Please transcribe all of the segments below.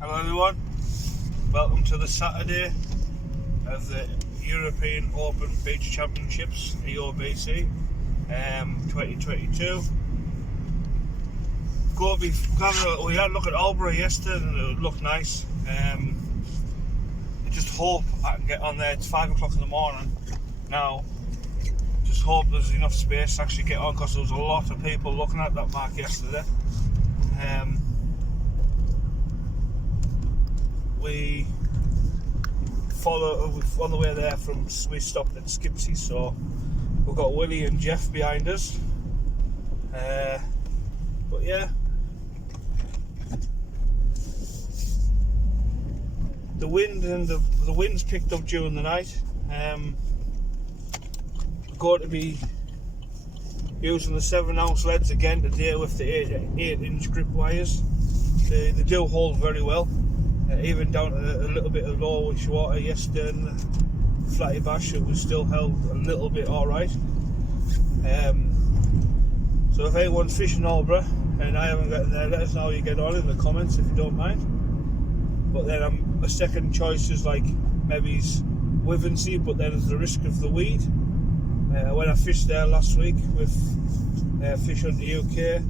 Hello everyone, welcome to the Saturday of the European Open Beach Championships, EOBC 2022. We had a look at Albury yesterday and it looked nice. I just hope I can get on there. It's 5 o'clock in the morning now. Just hope there's enough space to actually get on, because there was a lot of people looking at that mark yesterday. We on the way there we stopped at Skipsy, so we've got Willie and Jeff behind us. But yeah, the wind's picked up during the night. Going to be using the 7-ounce leads again today with the 8-inch grip wires. They do hold very well. Even down to a little bit of lowish water yesterday in the Flatty Bash, it was still held a little bit alright. So if anyone's fishing Albury and I haven't gotten there, let us know how you get on in the comments if you don't mind. But then a second choice is like maybe Wivensey, but then there's the risk of the weed. When I fished there last week with Fish Hunt UK,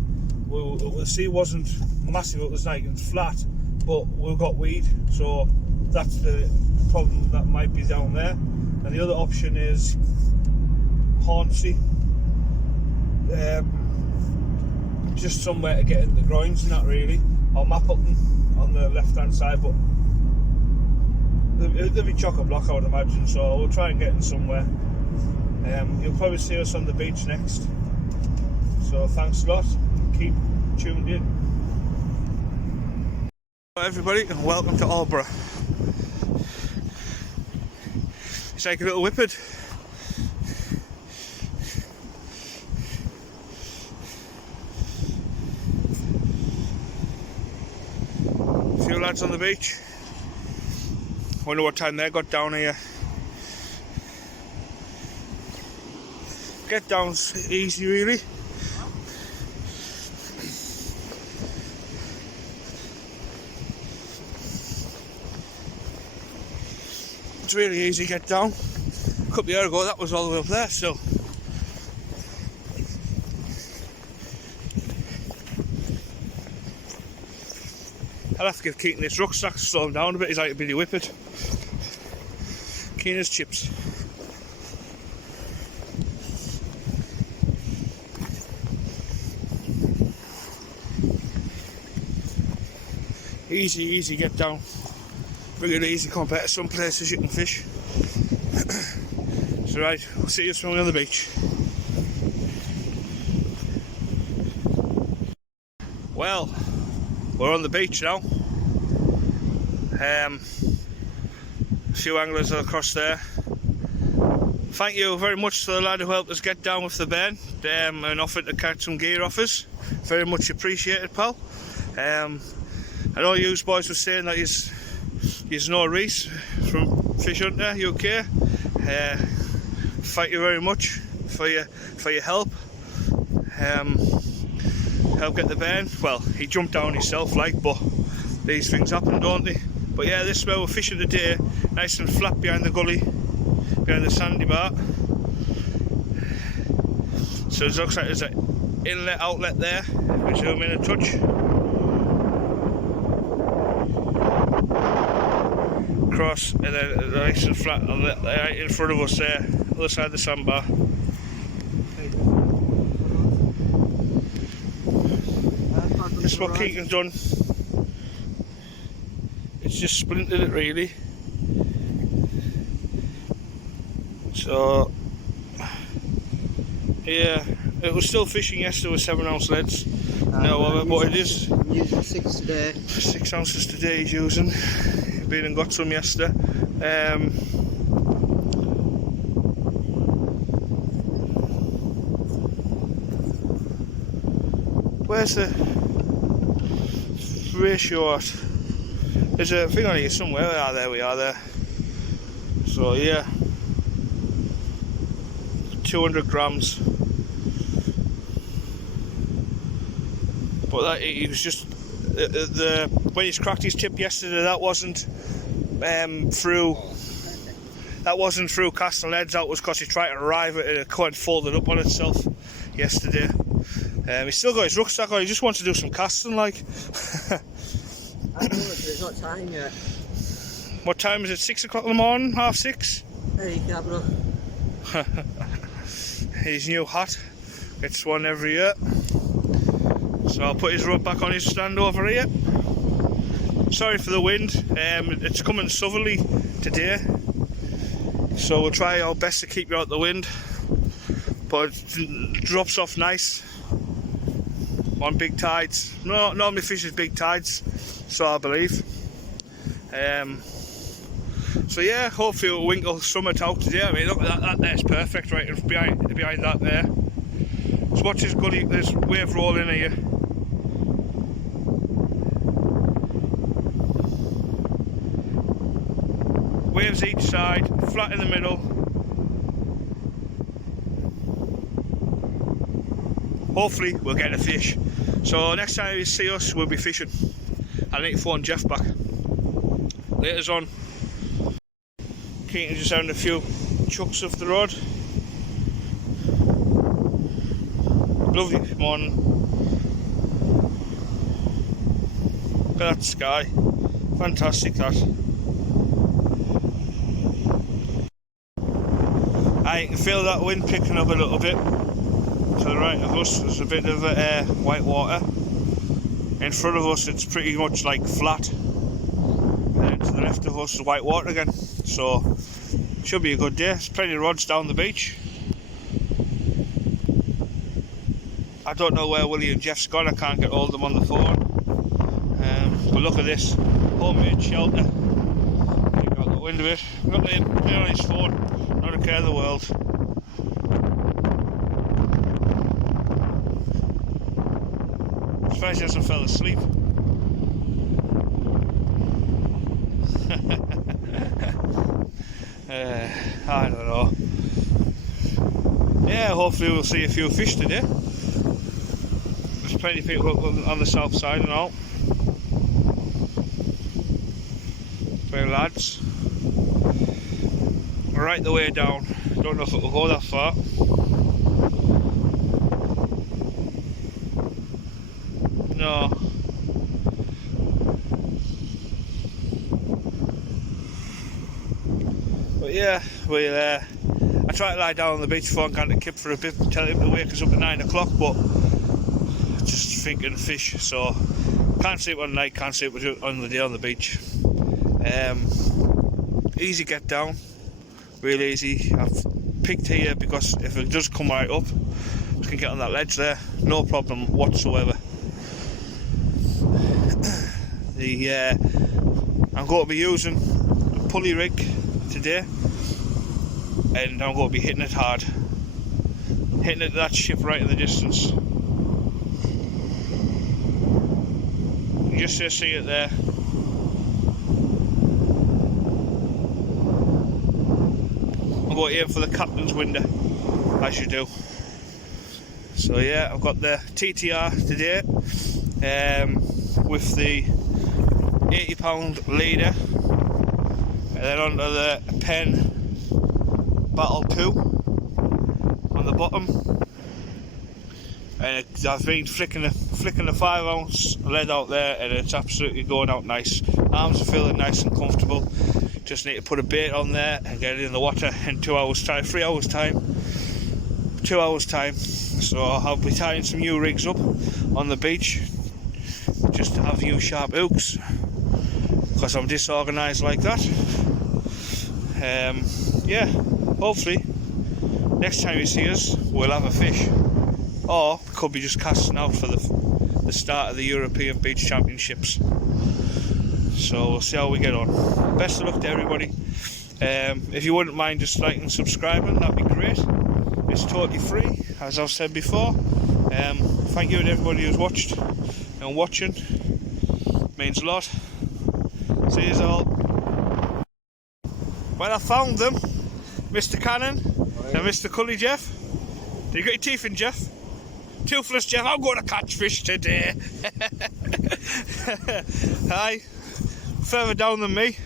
the sea wasn't massive, it was like flat, but we've got weed, so that's the problem that might be down there. And the other option is Hornsey, just somewhere to get in the groins and that really, or Mappleton on the left hand side, but there'll be chock-a-block I would imagine, so we'll try and get in somewhere. You'll probably see us on the beach next, so thanks a lot, keep tuned in. Hello everybody and welcome to Albury. It's like a little whippet. A few lads on the beach. Wonder what time they got down here. Get down's easy really. It's really easy to get down. A couple of years ago that was all the way up there still. I'll have to give Keaton this rucksack to slow him down a bit. He's like a bitty whippet. Keen as chips. Easy get down. Really easy compared to some places you can fish. So right, we'll see you swimming on the beach. Well, we're on the beach now. A few anglers are across there. Thank you very much to the lad who helped us get down with the Ben and offered to catch some gear off us. Very much appreciated, pal. I know you boys were saying that you know Reese from Fish Hunt UK. Thank you very much for your help. Help get the Ben. Well, he jumped down himself, but these things happen, don't they? But yeah, this is where we're fishing today. Nice and flat behind the gully, behind the sandy bar. So it looks like there's an inlet outlet there, which I'm in a touch. Across and then nice and flat on right in front of us there, other side of the sandbar. This is what Keaton's done. It's just splintered it really. So yeah, it was still fishing yesterday with 7-ounce leads. No, but it is. I'm using 6 today. 6 ounces today he's using. Been and got some yesterday. Where's the ratio at? There's a thing on here somewhere. There we are there. So yeah, 200 grams. But that, he was just when he's cracked his tip yesterday, that wasn't through. That wasn't through casting leads out. Was because he tried to arrive at it and it quite folded up on itself yesterday. He's still got his rucksack on. He just wants to do some casting, like. I know, it's not time yet. What time is it? 6 o'clock in the morning? 6:30? There you go, bro. His new hat. Gets one every year. So I'll put his rod back on his stand over here. Sorry for the wind. It's coming southerly today. So we'll try our best to keep you out the wind. But it drops off nice on big tides. No, normally fishes big tides, so I believe. So yeah, hopefully we'll winkle summit out today. I mean, look at that there's perfect right behind that there. Just watch this gully, this wave roll in here. Waves each side, flat in the middle. Hopefully we'll get a fish. So next time you see us, we'll be fishing. I need to phone Jeff back. Later's on. Keaton just having a few chucks off the rod. Lovely morning. Look at that sky. Fantastic that. I can feel that wind picking up a little bit. To the right of us there's a bit of white water. In front of us it's pretty much like flat. And to the left of us is white water again. So should be a good day. There's plenty of rods down the beach. I don't know where Willie and Jeff's gone. I can't get hold of them on the phone. But look at this homemade shelter. Take out the wind of it. Look at him playing on his phone. Not a care in the world. Surprised he hasn't fell asleep. I don't know. Yeah, hopefully we'll see a few fish today. There's plenty of people on the south side and all. Very lads. Right the way down. Don't know if it will go that far. No. But yeah, I tried to lie down on the beach before and kind of kip for a bit, tell him to wake us up at 9 o'clock, but just thinking fish, so can't sleep on the night, can't sleep on the day on the beach. Easy get down, real easy. I've picked here because if it does come right up, I can get on that ledge there, no problem whatsoever. I'm going to be using a pulley rig today, and I'm going to be hitting it hard, hitting it to that ship right in the distance. You just see it there. I'm going to aim for the captain's window, as you do. So yeah, I've got the TTR today, with the 80-pound leader, and then onto the Pen Battle 2 on the bottom, and I've been flicking the 5-ounce lead out there, and it's absolutely going out nice. Arms are feeling nice and comfortable. Just need to put a bait on there and get it in the water in 2 hours time, 3 hours time, 2 hours time. So I'll be tying some new rigs up on the beach just to have new sharp hooks, because I'm disorganised like that. Yeah, hopefully next time you see us we'll have a fish, or could be just casting out for the start of the European Beach Championships. So we'll see how we get on. Best of luck to everybody. If you wouldn't mind just liking and subscribing, that'd be great. It's totally free, as I've said before. Thank you to everybody who's watched and watching. Means a lot. See you all. Well, I found them, Mr. Cannon and Mr. Cully Jeff. You got your teeth in, Jeff? Toothless Jeff, I'm going to catch fish today. Aye, further down than me.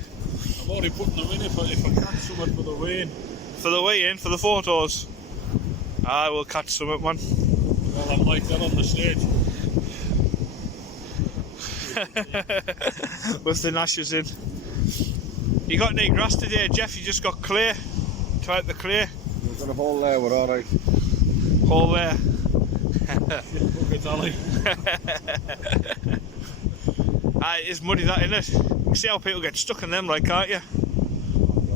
I'm already putting them in if I catch something for the weigh-in. For the weigh-in, for the photos. I will catch something, man. Well, I'm like that on the stage. With the gnashes in. You got any grass today, Jeff? You just got clay. Try out the clay. We've got a hole there, we're alright. Hole there. Bucket alley. It is muddy, that, isn't it? You can see how people get stuck in them, like, can't you?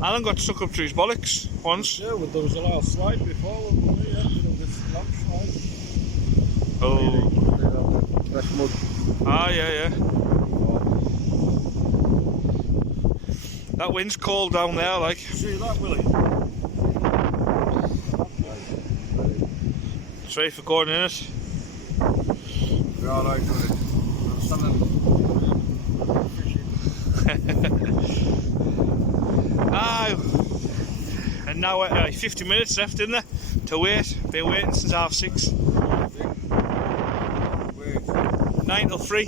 Alan got stuck up to his bollocks once. Yeah, well, there was a little slide before when we were here, this landslide. Oh. Fresh mud. Ah, yeah. That wind's cold down there, like. See that, Willie? It's ready for going in it. We're alright with it. I'm standing Ah, and now 50 minutes left, isn't there? To wait. Been waiting since 6:30. Wait. 9 till 3.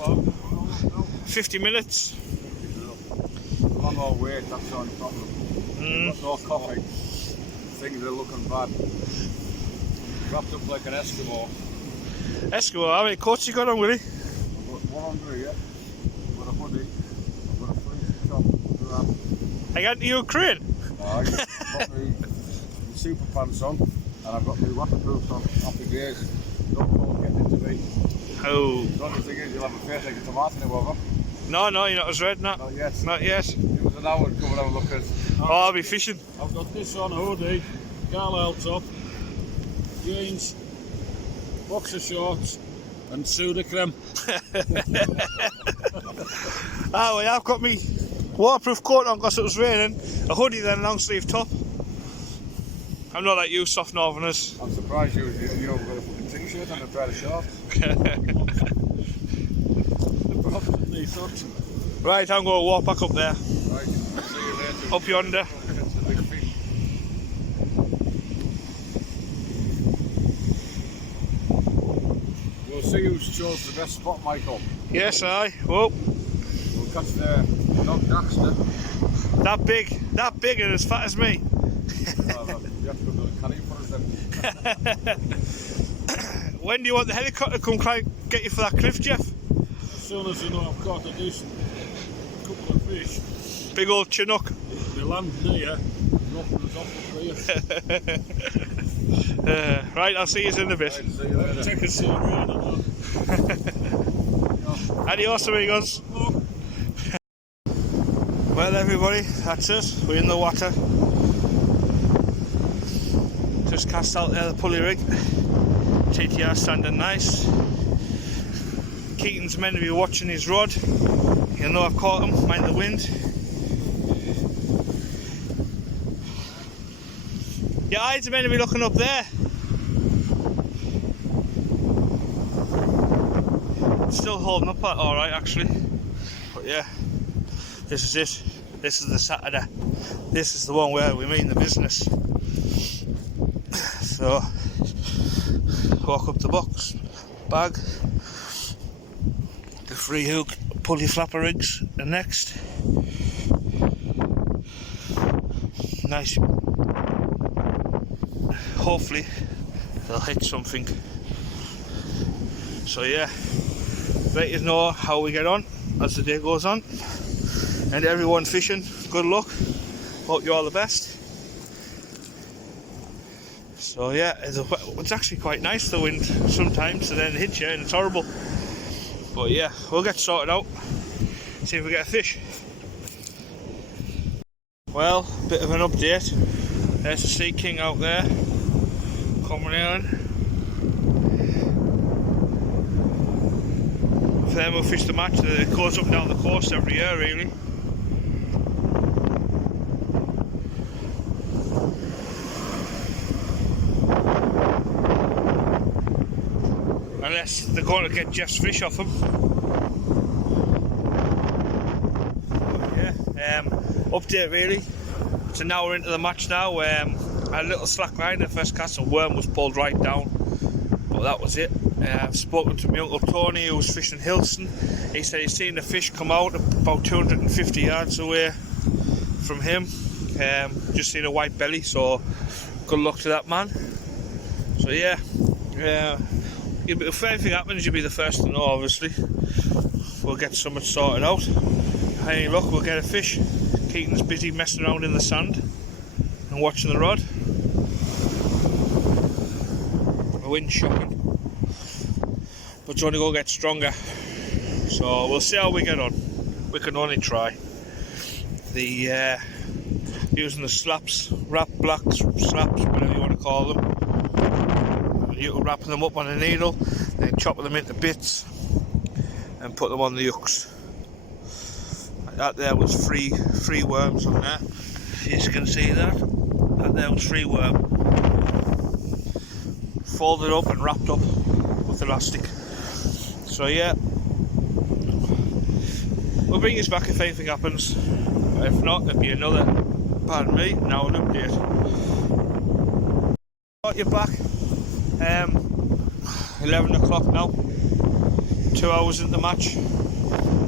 What? 50 minutes. Long old wait, that's the only problem. Got no coffee. Things are looking bad. Wrapped up like an Eskimo. Eskimo, how many coats you got on, Willie? I've got one under here. I've got a hoodie. I've got a freezing top. I got the Ukraine. I've got my super pants on, and I've got my waterproofs on. Happy days. Don't cold getting into me. Oh. The only thing is you'll have a face like a tomato now, over. No, you're not as red, no. Not yet. Not yet. It was an hour to come and have a look at. Oh, I'll be fishing. I've got this on, a hoodie, Carlisle top, jeans, boxer shorts, and Sudocrem. Well, I've got me waterproof coat on because it was raining, a hoodie then, a long sleeve top. I'm not like you soft northerners. I'm surprised you haven't got a fucking t-shirt and a pair of shorts. Right, I'm going to walk back up there. Right, see you later. Up yonder. We'll see who chose the best spot, Michael. Yes, aye. Whoa. We'll catch the dog Daxter. That big and as fat as me. You have to go to the canny for us then. When do you want the helicopter to come get you for that cliff, Jeff? As soon as you know I've caught a decent couple of fish. Big old Chinook. They land near, dropping us off the tree. Right, I'll see you in a bit. Right, see you later. Take us to the rain. Adios, amigos. Well, everybody, that's it. We're in the water. Just cast out there the pulley rig. TTR standing nice. Keaton's meant to be watching his rod. He'll know I've caught him, mind the wind. Your eyes are meant to be looking up there. Still holding up alright actually. But yeah, this is it. This is the Saturday. This is the one where we mean the business. So, walk up the box, bag, the free hook pulley flapper rigs are next. Nice. Hopefully they'll hit something. So yeah, let you know how we get on as the day goes on. And everyone fishing, good luck. Hope you're all the best. So yeah, it's actually quite nice, the wind sometimes, and then it hits you and it's horrible. But yeah, we'll get sorted out, see if we get a fish. Well, bit of an update. There's the Sea King out there, coming in. For them who fish the match, it goes up and down the coast every year really. Unless they're going to get Jeff's fish off him. Yeah, update really. It's an hour into the match now. I had a little slack line in the first cast, and worm was pulled right down. But that was it. I've spoken to my Uncle Tony, who was fishing Hilton. He said he's seen the fish come out about 250 yards away from him. Just seen a white belly, so good luck to that man. So yeah, if anything happens, you'll be the first to know, obviously. We'll get something sorted out. Any luck, we'll get a fish. Keaton's busy messing around in the sand and watching the rod. The wind's shocking, but it's only going to get stronger. So we'll see how we get on. We can only try. The using the slaps, wrap blocks, slaps, whatever you want to call them. You're wrapping them up on a needle, then chopping them into bits and put them on the hooks. That there was free worms on there. If you can see that. That there was free worm. Folded up and wrapped up with elastic. So yeah, we'll bring you back if anything happens. If not, it'll be another, pardon me, now an update. Got you back. 11 o'clock now. 2 hours into the match.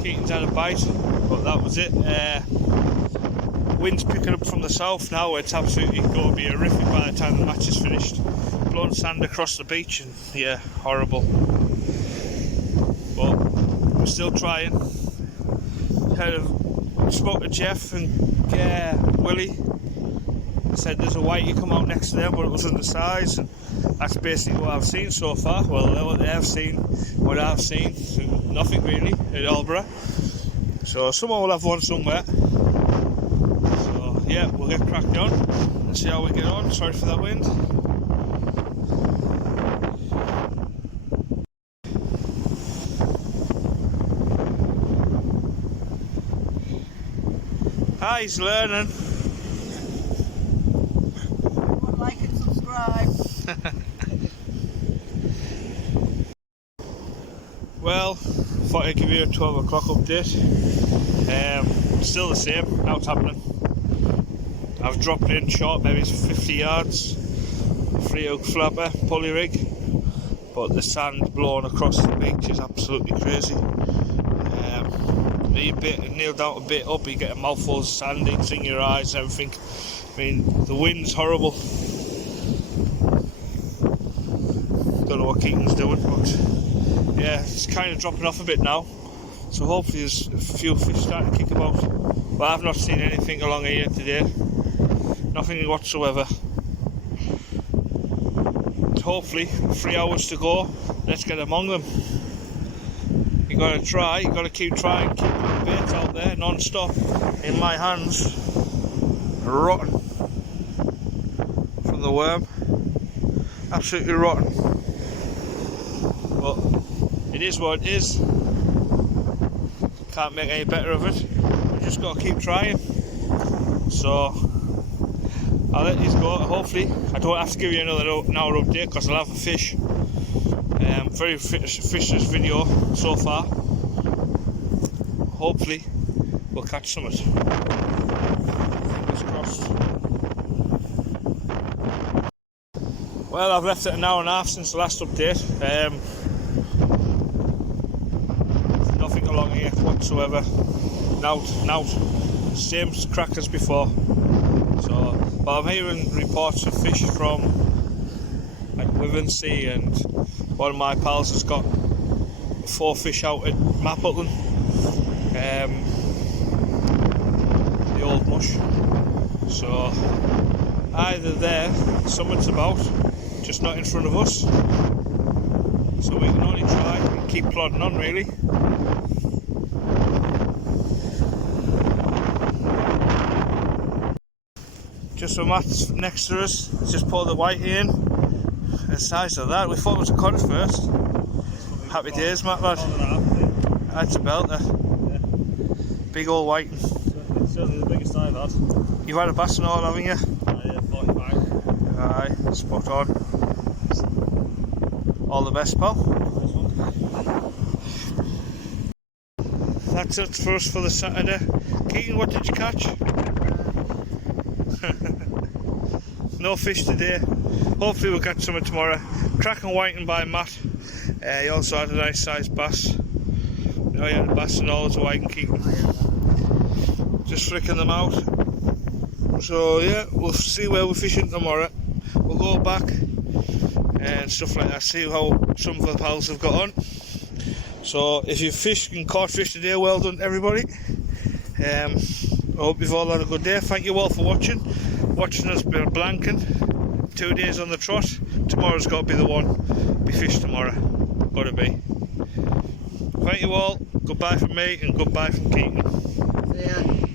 Keaton's had a bite, but that was it. Wind's picking up from the south now. It's absolutely going to be horrific by the time the match is finished. Blowing sand across the beach, and yeah, horrible. But we're still trying. Spoke to Jeff and Willie. Said there's a whitey come out next to them, but it was undersized. And that's basically what I've seen so far. Well, what I've seen, nothing really at Aldeburgh. So someone will have one somewhere. So yeah, we'll get cracked on and see how we get on. Sorry for that wind. Ah, he's learning. Like and subscribe. Well, thought I'd give you a 12 o'clock update. Still the same, now it's happening. I've dropped in short, maybe it's 50 yards, free hook flapper, pulley rig, but the sand blowing across the beach is absolutely crazy. You kneel down a bit up, you get a mouthful of sand, it's in your eyes and everything. I mean, the wind's horrible. Don't know what Keaton's doing, but yeah, it's kind of dropping off a bit now. So hopefully there's a few fish starting to kick about. But I've not seen anything along here today. Nothing whatsoever. Hopefully, 3 hours to go. Let's get among them. You got to try. You got to keep trying. Keep the bait out there non-stop. In my hands, rotten from the worm. Absolutely rotten. But it is what it is. Can't make any better of it. We just got to keep trying. So I'll let these go. Hopefully, I don't have to give you an hour update because I'll have a fish. Very fishless video so far. Hopefully, we'll catch some of it. Fingers crossed. Well, I've left it an hour and a half since the last update. Nothing along here whatsoever. Nout. Same crack as before. So, but I'm hearing reports of fish from like Wivensea, and one of my pals has got 4 fish out at Mappleton. The old mush. So either there, something's about, just not in front of us. So we can only try and keep plodding on, really. Just a mat next to us, just pour the white in. The size of that, we thought it was a cod first. Happy days, Matt, lad. That's a belter. Yeah. Big old white. It's certainly the biggest I've had. You've had a bass and all, haven't you? Yeah, 45. Aye, spot on. All the best, pal. Nice one. That's it for us for the Saturday. Keaton, what did you catch? No fish today. Hopefully we'll catch some tomorrow. Crack and whiting by Matt. He also had a nice sized bass. You know, he had a bass and all, so I can keep them. Just flicking them out. So yeah, we'll see where we're fishing tomorrow. We'll go back and stuff like that, see how some of the pals have got on. So if you've fished and caught fish today, well done everybody. I hope you've all had a good day. Thank you all for watching us blanking. 2 days on the trot. Tomorrow's got to be the one. We fish tomorrow, gotta be. Thank you all, goodbye from me and goodbye from Keaton. See ya.